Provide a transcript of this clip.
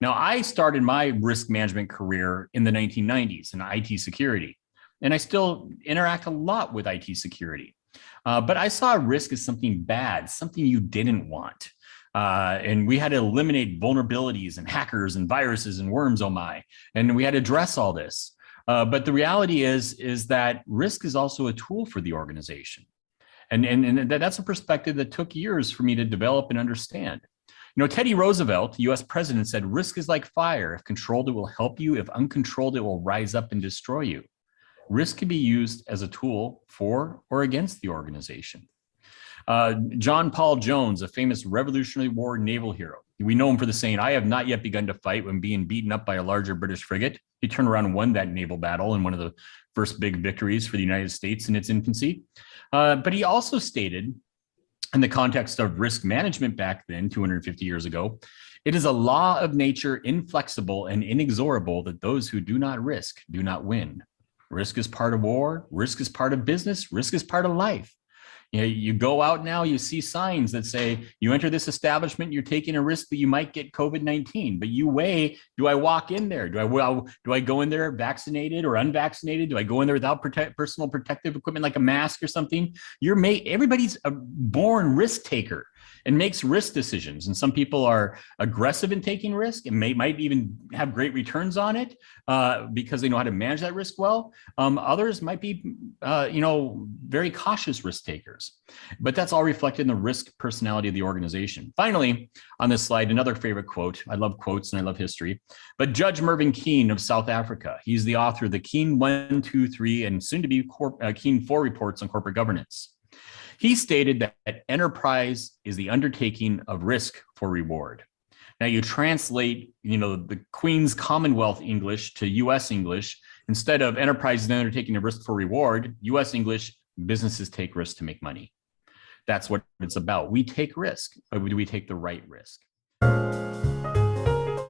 Now, I started my risk management career in the 1990s in IT security, and I still interact a lot with IT security. But I saw risk as something bad, something you didn't want. And we had to eliminate vulnerabilities and hackers and viruses and worms, oh my. And we had to address all this. But the reality is that risk is also a tool for the organization. And that's a perspective that took years for me to develop and understand. You know, Teddy Roosevelt, the US president, said, risk is like fire. If controlled, it will help you. If uncontrolled, it will rise up and destroy you. Risk can be used as a tool for or against the organization. John Paul Jones, a famous Revolutionary War naval hero. We know him for the saying, I have not yet begun to fight when being beaten up by a larger British frigate. He turned around and won that naval battle in one of the first big victories for the United States in its infancy. But he also stated, in the context of risk management back then, 250 years ago, it is a law of nature, inflexible and inexorable, that those who do not risk do not win. Risk is part of war. Risk is part of business. Risk is part of life. You know, you go out now, you see signs that say, you enter this establishment, you're taking a risk that you might get COVID-19, but you weigh, do I walk in there? Do I go in there vaccinated or unvaccinated? Do I go in there without personal protective equipment like a mask or something? Everybody's a born risk taker and makes risk decisions. And some people are aggressive in taking risk and might even have great returns on it because they know how to manage that risk well. Others might be, very cautious risk takers. But that's all reflected in the risk personality of the organization. Finally, on this slide, another favorite quote. I love quotes and I love history. But Judge Mervyn Keene of South Africa, he's the author of the Keene 1, 2, 3, and soon to be Keene 4 reports on corporate governance. He stated that enterprise is the undertaking of risk for reward. Now you translate, the Queen's Commonwealth English to US English. Instead of enterprise is the undertaking of risk for reward, US English, businesses take risks to make money. That's what it's about. We take risk, but do we take the right risk?